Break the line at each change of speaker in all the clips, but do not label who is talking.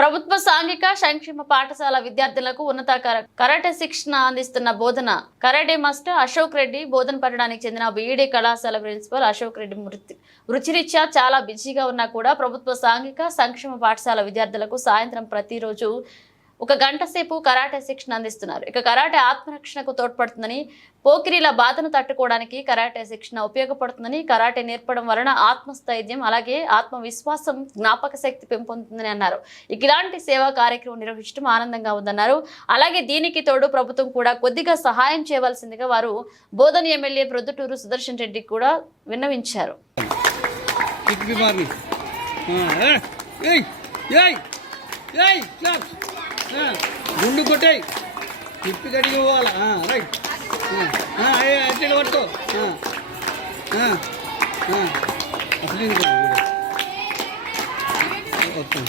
ప్రభుత్వ సాంఘిక సంక్షేమ పాఠశాల విద్యార్థులకు ఉన్నత కర- కరాటే శిక్షణ అందిస్తున్న బోధన. కరాటే మాస్టర్ అశోక్ రెడ్డి బోధన పట్టడానికి చెందిన బీఈడీ కళాశాల ప్రిన్సిపల్ అశోక్ రెడ్డి మృతి రుచిరీత్యా చాలా బిజీగా ఉన్నా కూడా ప్రభుత్వ సాంఘిక సంక్షేమ పాఠశాల విద్యార్థులకు సాయంత్రం ప్రతిరోజు ఒక గంట సేపు కరాటే శిక్షణ అందిస్తున్నారు. ఇక కరాటే ఆత్మరక్షణకు తోడ్పడుతుందని పోకిరీల బాధను తట్టుకోవడానికి కరాటే శిక్షణ ఉపయోగపడుతుందని కరాటే నేర్పడం వలన ఆత్మస్థైర్యం అలాగే ఆత్మవిశ్వాసం జ్ఞాపక శక్తి పెంపొందుతుందని అన్నారు. ఇక ఇలాంటి సేవా కార్యక్రమం నిర్వహించడం ఆనందంగా ఉందన్నారు. అలాగే దీనికి తోడు ప్రభుత్వం కూడా కొద్దిగా సహాయం చేయవలసిందిగా వారు బోధన ఎమ్మెల్యే ప్రొద్దుటూరు సుదర్శన్ రెడ్డికి కూడా విన్నవించారు.
గుండు కొట్టాయి. తిప్పి కడిగి పోవాలి? రైట్. అట్లా పట్టుకో. అసలు వస్తాను.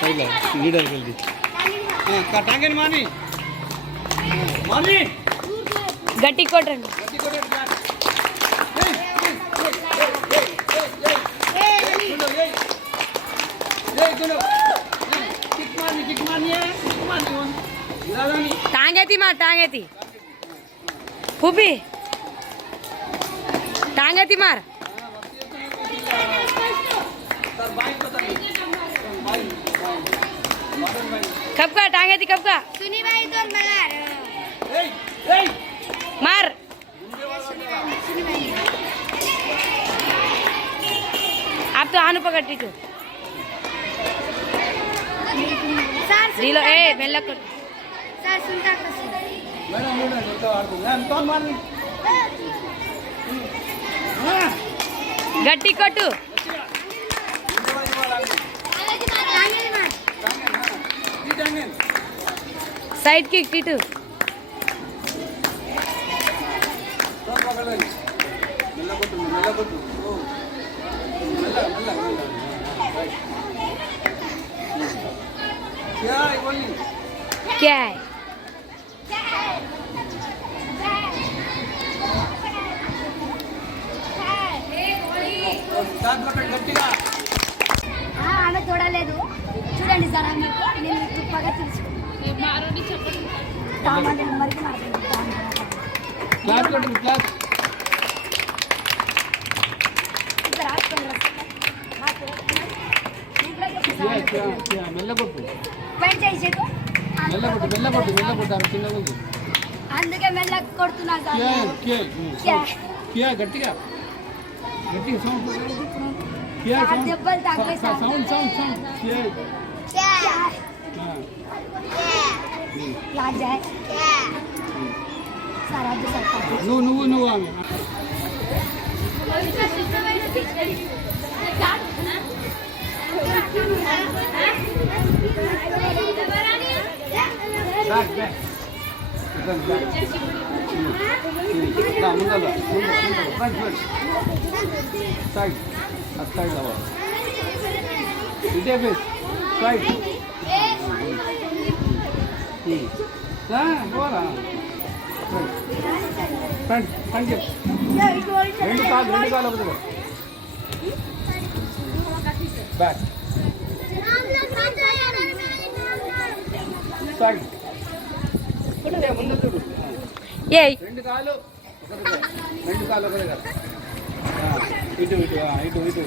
సైడ్లో లీడర్కి వెళ్ళి మాని. మాని.
గట్టి కొట్టండి.
గట్టి కొట్టాడు टांगे थी माँ
टांगे थी फूफी. टांगे थी मार. कब का टांगे थी कब का?
सुनी भाई तो
मार. आप तो आनु
पकड़ती
थी। ए
मैं लग कर Gatti kotu.
Side kick
itu. Kya? Yeah.
ఆమె చూడలేదు. చూడండి సార్. ఆమె నేను కృపగా తెలుసుకున్నాను అందుకే మెల్ల కొడుతున్నా
గట్టిగా. గట్టిగా సౌండ్ కియా
ఆ దెబ్బలు తగ్గే sir
sound sound sound Kia
లాజ్ Joy sir అది సార్ తగ్గే.
నువ్వు నువ్వు నువ్వు ఆమె బ్యాక్ బ్యాక్ ఇద్దరు బ్యాక్ దా ముందర ముందర ముందర front front side at side అవ్వాలి ఇదే ఫేస్ సైడ్ పోరా ఫ్రంట్ ఫ్రంట్ చెప్పు రెండు కాలు రెండు కాలు ఒకటి బ్యాక్ సైడ్ ఒకటే ముందు చూడు
ये
రెండు కాలు రెండు కాలు ఒకటే కాదు. ఇటు ఇటు ఇటు ఇటు.